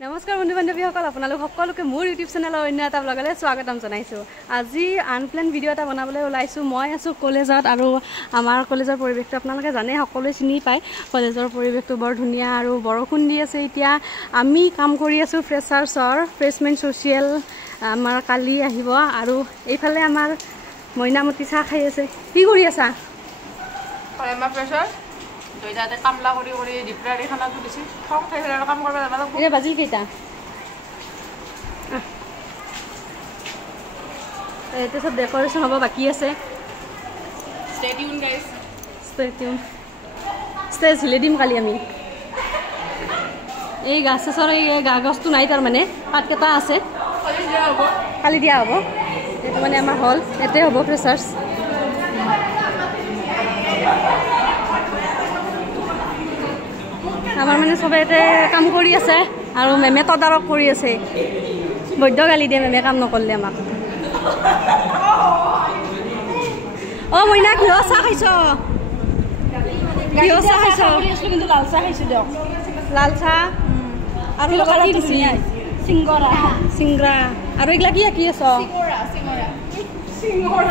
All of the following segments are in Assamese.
নমস্কাৰ বন্ধু বান্ধৱীসকল আপোনালোক সকলোকে মোৰ ইউটিউব চেনেলৰ অন্য এটা ব্লগলৈ স্বাগতম জনাইছোঁ। আজি আনপ্লেন ভিডিঅ' এটা বনাবলৈ ওলাইছোঁ। মই আছোঁ কলেজত আৰু আমাৰ কলেজৰ পৰিৱেশটো আপোনালোকে জানে, সকলোৱে চিনি পায়। কলেজৰ পৰিৱেশটো বৰ ধুনীয়া আৰু বৰষুণ দি আছে। এতিয়া আমি কাম কৰি আছোঁ ফ্ৰেছাৰ্ছৰ ফ্ৰেছমেন ছ'চিয়েল। আমাৰ কালি আহিব আৰু এইফালে আমাৰ মইনামতি চাহ খাই আছে। কি কৰি আছা? আমাৰ ফ্ৰেছাৰ দুইটাতে কামলা কৰি ডিপ্ৰাৰী খানাটো দিছি খং খাই ফেলে কাম কৰিব যাব লাগিব। এতিয়া বাজিল কেইটা? এইটো চব ডেকৰেশ্যন হ'ব বাকী আছে। Stay tune guys, stay tune. Stage হিলে দিম কালি আমি। এই গাছ চাছৰ এই গছটো নাই, তাৰমানে পাতকেইটা আছে, কালি দিয়া হ'ব। এইটো মানে আমাৰ হল, ইয়াতে হ'ব ফ্ৰেছাৰ্ছ। আমাৰ মানে চবে ইয়াতে কাম কৰি আছে আৰু মেমে তদাৰক কৰি আছে। বৈদ্য গালি দিয়ে মেমে কাম নকৰিলে আমাক। অ মইনা কিহৰ চাহ খাইছ? কিহৰ চাহ খাইছ? কিন্তু লাল চাহ খাইছোঁ দিয়ক। লাল চাহ আৰু লগত কি দিছি? চিংগৰা। চিংৰা আৰু এইগিলা কি আঁকি আছ?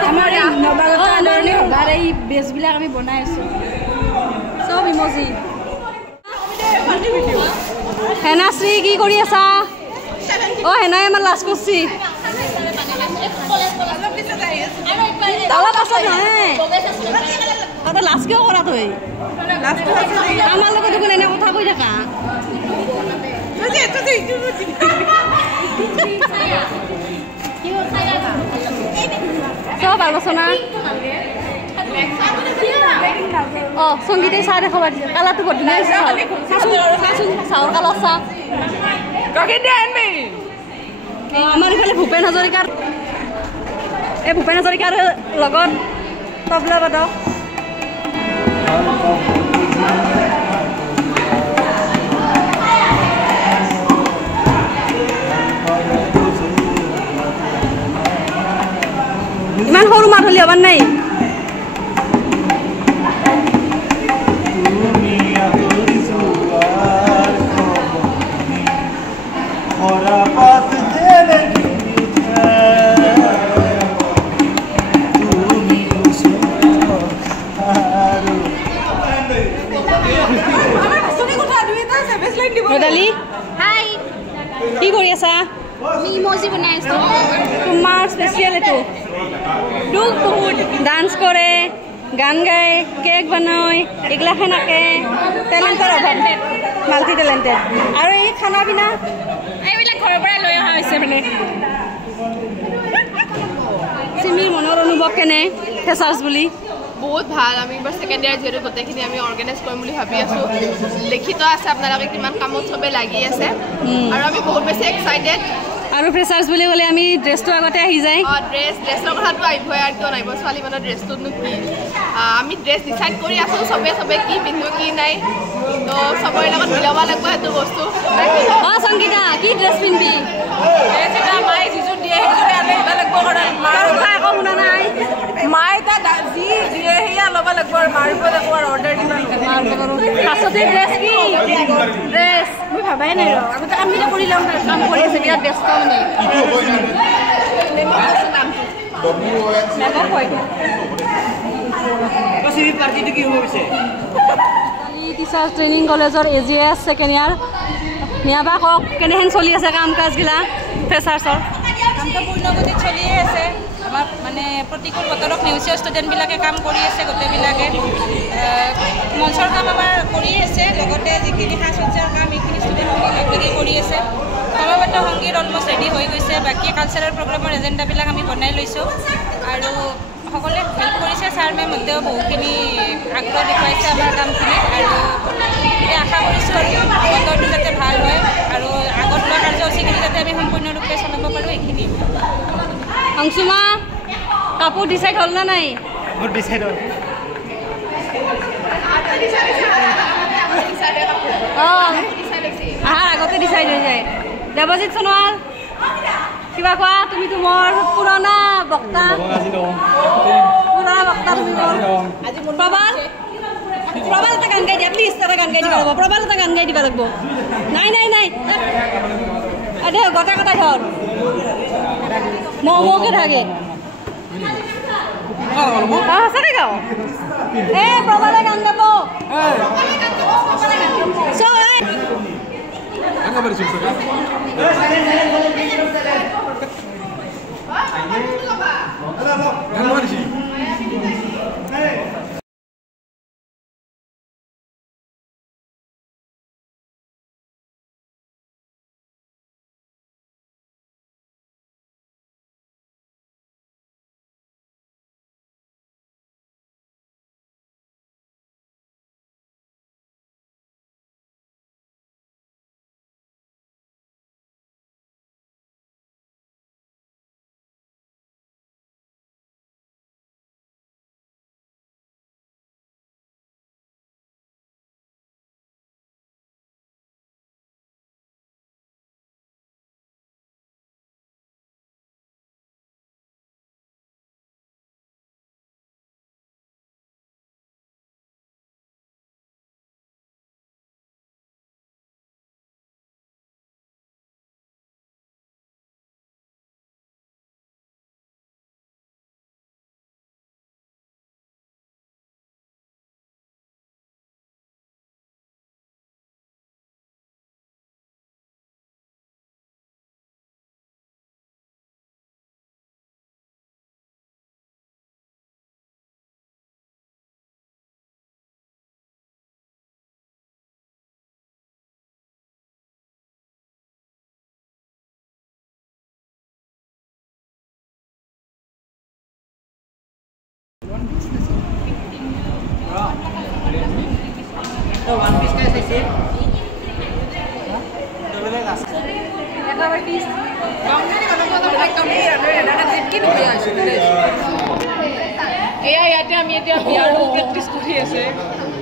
আমাৰ এই নবাগত এই বেজবিলাক আমি বনাই আছোঁ চব ইমজি। হেনাশ্ৰী কি কৰি আছা? অ হেনাই আমাৰ লাজ কৰছি। লাজ কিয় কৰা তই? আমাৰ লগত দেখোন এনে কথা কৈ থাকা। চব আলোচনা। অ সংগীতে চাহ দেখাব দিছে। কালাৰটো বৰ ধুনীয়া হৈছে। চাহৰ কালাৰ চাহ। আমাৰ ইফালে ভূপেন হাজৰিকাৰ লগত তবলা বাদক। ইমান সৰু মাধুলি হবাৰ নাই। কি কৰি আছা? ইমজি বনাই আছোঁ। তোমাৰ স্পেচিয়েল এইটো বহুত ডান্স কৰে, গান গায়, কেক বনায়, এইগিলা সেনেকে টেলেণ্টৰ অভাৱ, মাল্টি টেলেণ্টেড। আৰু এই খানা পিনা এইবিলাক ঘৰৰ পৰাই লৈ অহা হৈছে। মানে চিমিৰ মনৰ অনুভৱ কেনে ফ্ৰেছাৰ্ছ বুলি? বহুত ভাল। আমি এইবাৰ ছেকেণ্ড ইয়াৰ যিহেতু গোটেইখিনি আমি অৰ্গেনাইজ কৰিম বুলি ভাবি আছোঁ। লিখিত আছে আপোনালোকে কিমান কামত চবেই লাগি আছে আৰু আমি বহুত বেছি এক্সাইটেড। আৰু ফ্ৰেছাৰ্ছ বুলি ক'লে আমি ড্ৰেছটো আগতে আহি যায়। অঁ ড্ৰেছৰ কথাটো আহিবই আৰু কিয় নাহিব। ছোৱালী মানুহৰ ড্ৰেছটোনো কি, আমি ড্ৰেছ ডিচাইড কৰি আছোঁ চবে কি পিন্ধো কি নাই। তো চবৰে লগত মিলাব লাগিব সেইটো বস্তু। অঁ সংগীতা কি ড্ৰেছ পিন্ধবি? মায়ে যিযোৰ দিয়ে সেইযোৰে আনিব লাগিব। একো শুনা নাই। মায়ে তাত যি দিয়ে সেয়া ল'ব লাগিব আৰু মাৰিব লাগিব আৰু অৰ্ডাৰ দিব লাগিব। পাছতে ড্ৰেছ কি ড্ৰেছ মই ভাবাই নাই ৰ। আগতে আমি কৰি ল'ম, কাম কৰি আছে বিৰাট ব্যস্ত মানে। টিচাৰ ট্ৰেইনিং কলেজৰ AGS ছেকেণ্ড ইয়াৰ নিয়াবা কওক কেনেহেন চলি আছে কাম কাজগিলা ফ্ৰেছাৰ্ছৰ? কামটো পূৰ্ণগতিত চলিয়ে আছে। আমাৰ মানে প্ৰতিকূল বতৰত নেওচীয়া ষ্টুডেণ্টবিলাকে কাম কৰি আছে। গোটেইবিলাকে মঞ্চৰ কাম আমাৰ কৰি আছে, লগতে যিখিনি সাজ সজ্জাৰ কাম এইখিনি ষ্টুডেণ্টবিলাকে কৰি আছে। সমবেত সংগীত অলমষ্ট ৰেডি হৈ গৈছে। বাকী কালচাৰেল প্ৰগ্ৰামৰ এজেণ্ডাবিলাক আমি বনাই লৈছোঁ আৰু সকলোৱে হেল্প কৰিছে। ছাৰ মেমহঁতেও বহুখিনি আগ্ৰহ দেখুৱাইছে আমাৰ কামখিনিত আৰু এতিয়া আশা কৰিছোঁ আৰু বতৰটো যাতে ভাল হয় আৰু আগত লোৱা কাৰ্যসূচীখিনি যাতে আমি সম্পূৰ্ণৰূপে চলাব পাৰোঁ এইখিনি। অংশুমা কাপোৰ ডিচাইড হ'ল না নাই? ডিচাইড হ'ল। অঁ আহাৰ আগতে ডিচাইড হৈ যায়। দেৱজিৎ সোণোৱাল কিবা কোৱা? তুমিতো মোৰ পুৰণা বক্তা। পুৰণা বক্তা তুমি মোৰ। প্ৰবাল প্ৰবাল এটা গান গাই দিয়া প্লিজ এটা গান গাই দিব লাগিব প্ৰবাল এটা গান গাই দিব লাগিব নাই নাই নাই আৰে গটা গটা ধৰ মোমোকে থাকে সঁচাকে গাও প্ৰবালে গান গাব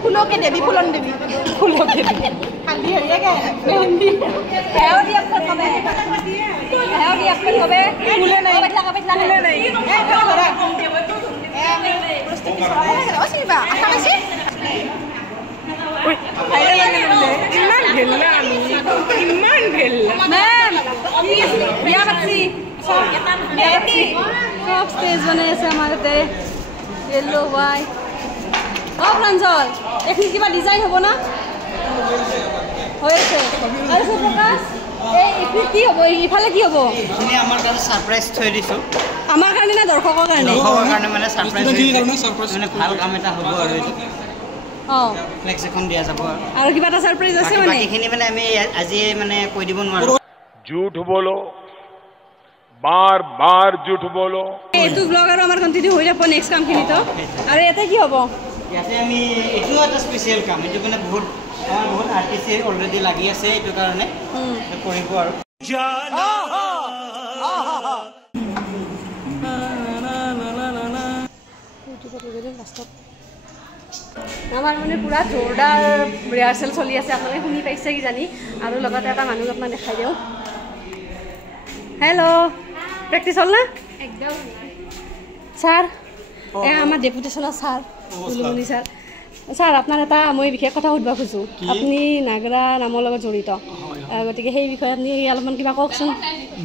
ফুলকে দেবী ফুলন দেবী ফুলকে দেবী হালদি হরিয়াকে মেহেন্দি হেও দি আপন হবে হেও দি আপন হবে ফুলে নাই ফুলে নাই এ ধরা প্রস্তুতি করা অসিবা আশা বেশি ওই আইলা লাগে বলে ইমান গেল্লা আমি ইমান গেল্লা ম্যাম বিয়া বাচ্চি সব স্টেজ বানাই আছে আমারতে येलो व्हाइट प्रांजल एखिन किबा डिजाइन हबो ना होयसे आरो सुप्रकाश ए इफि की हबो इफाले की हबो इने আমাৰ কাছে সাৰপ্ৰাইজ থৈ দিছো আমাৰ কাৰণে না দৰ্শকৰ কাৰণে মানে সাৰপ্ৰাইজ মানে ভাল কাম এটা হ'ব আৰু ফ্লেক্স এখন দিয়া যাব আৰু কিবা এটা সাৰপ্ৰাইজ আছে মানে এখিনি মানে আমি আজি মানে কৈ দিব নোৱাৰো झूठ बोलो बार बार झूठ बोलो এটো ব্লগ আৰু আমাৰ কন্টিনিউ হৈ যাব নেক্সট কাম খিনি তো আৰু এতে কি হ'ব ইয়াতে আমি এটো এটা স্পেশাল কাম এটো মানে বহুত আমাৰ বহুত আৰ্টিষ্ট অলৰেডি লাগি আছে এটো কাৰণে কৰিব আৰু আমাৰ মানে পুৰা জোৰদাৰ ৰিহাৰ্সেল চলি আছে আপোনালোকে শুনি পাইছে কি জানি আৰু লগতে এটা মানুহ আপোনাক দেখাই দিওঁ হেল্ল' প্ৰেক্টিছ হ'ল না একদম স্যাৰ আমাৰ ডেপুটেশ্যনৰ স্যাৰ বুলুমণি স্যাৰ স্যাৰ আপোনাৰ এটা মই বিশেষ কথা সুধিব খুজিছোঁ আপুনি নাগৰা নামৰ লগত জড়িত গতিকে সেই বিষয়ে আপুনি অলপমান কিবা কওকচোন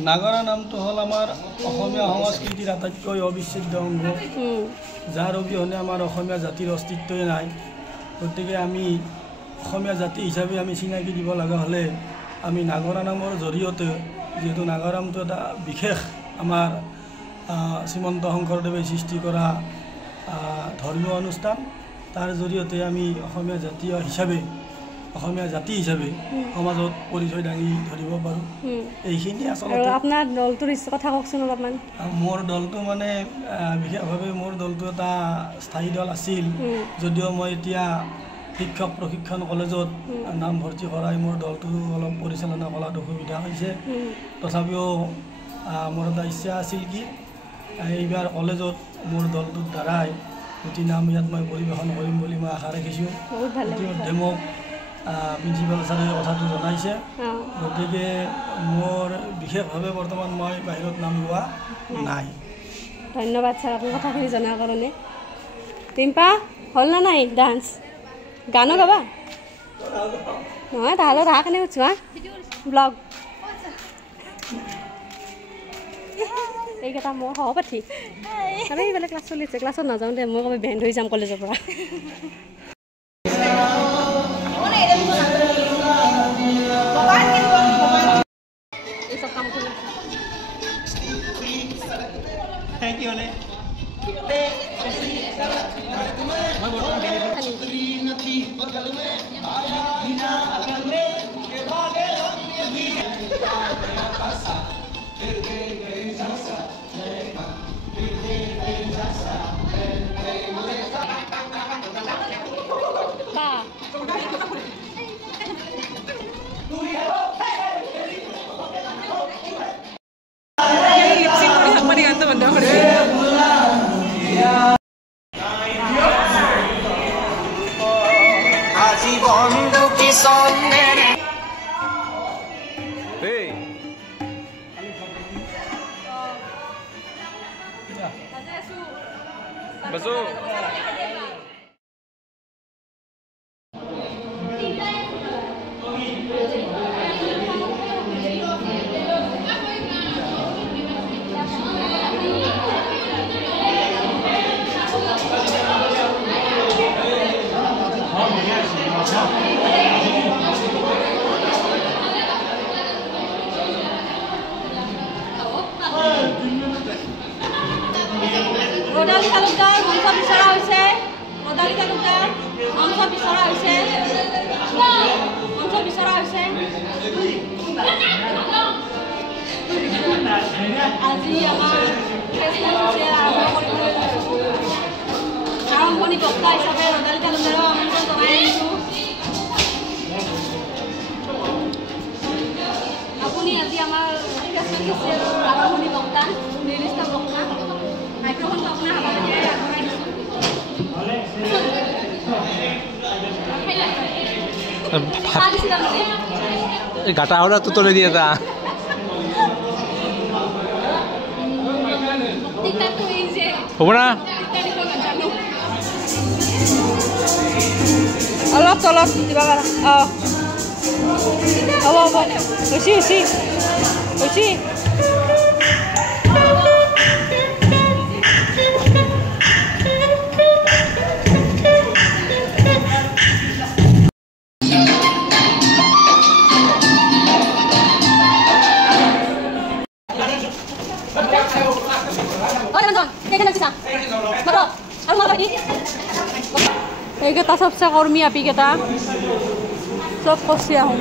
নাগৰা নামটো হ'ল আমাৰ অসমীয়া সংস্কৃতিৰ আটাইতকৈ অবিচ্ছেদ্য অংগ যাৰ অবিহনে আমাৰ অসমীয়া জাতিৰ অস্তিত্বই নাই গতিকে আমি অসমীয়া জাতি হিচাপে আমি চিনাকি দিব লগা হ'লে আমি নাগৰা নামৰ জৰিয়তে যেহেতু নাগৰামটো এটা বিশেষ আমাৰ শ্ৰীমন্ত শংকৰদেৱে সৃষ্টি কৰা ধৰ্মীয় অনুষ্ঠান তাৰ জৰিয়তে আমি অসমীয়া জাতি হিচাপে সমাজত পৰিচয় দাঙি ধৰিব পাৰোঁ এইখিনি আচলতে আপোনাৰ দলটোৰ কথা কওকচোন অলপমান মোৰ দলটো মানে বিশেষভাৱে মোৰ দলটো এটা স্থায়ী দল আছিল যদিও মই এতিয়া শিক্ষক প্ৰশিক্ষণ কলেজত নাম ভৰ্তি কৰাই মোৰ দলটো অলপ পৰিচালনা কৰাত অসুবিধা হৈছে তথাপিও মোৰ এটা ইচ্ছা আছিল কি এইবাৰ কলেজত মোৰ দলটোৰ দ্বাৰাই দুটি নাম ইয়াত মই পৰিৱেশন কৰিম বুলি মই আশা ৰাখিছোঁ ইতিমধ্যে মোক প্ৰিন্সিপাল ছাৰে কথাটো জনাইছে গতিকে মোৰ বিশেষভাৱে বৰ্তমান মই বাহিৰত নাম লোৱা নাই ধন্যবাদ ছাৰ আপোনাৰ কথাখিনি জনাৰ কাৰণে টিম্পা হ'ল না নাই ডান্স গানো গাবা নহয় তাহলে তাহা কেনে উঠছো হা ব্লগ এইকেইটা মোৰ সহপাঠী আৰু এইফালে ক্লাছ চলি আছে ক্লাছত নাযাওঁ দে মই ক'ৰবাত বেণ্ড হৈ যাম কলেজৰ পৰা এইচব কাম কৰি কি হ'লে Baso. Rodali Talukdar মঞ্চ বিচৰা হৈছে Rodali Talukdar মঞ্চ বিচৰা হৈছে আজি আমাৰ আৰম্ভণি বক্তা হিচাপে Rodali Talukdarক আমন্ত্ৰণ জনাই আনিছোঁ আপুনি আজি আমাৰ আৰম্ভণি বক্তা নিৰ্দিষ্ট বক্তা মাইক্ৰফোন আপোনাৰ হাততে আগবঢ়াই দিছোঁ গাটা হলে তো তোলে দিয়ে তা হ'ব না অলপ তলত দিবা পাৰা হ'ব হ'ব হৈছে এইকেইটা চবচে কৰ্মী আপীকেইটা চব কচি আহোঁ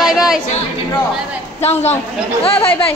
বাই বাই যাওঁ বাই বাই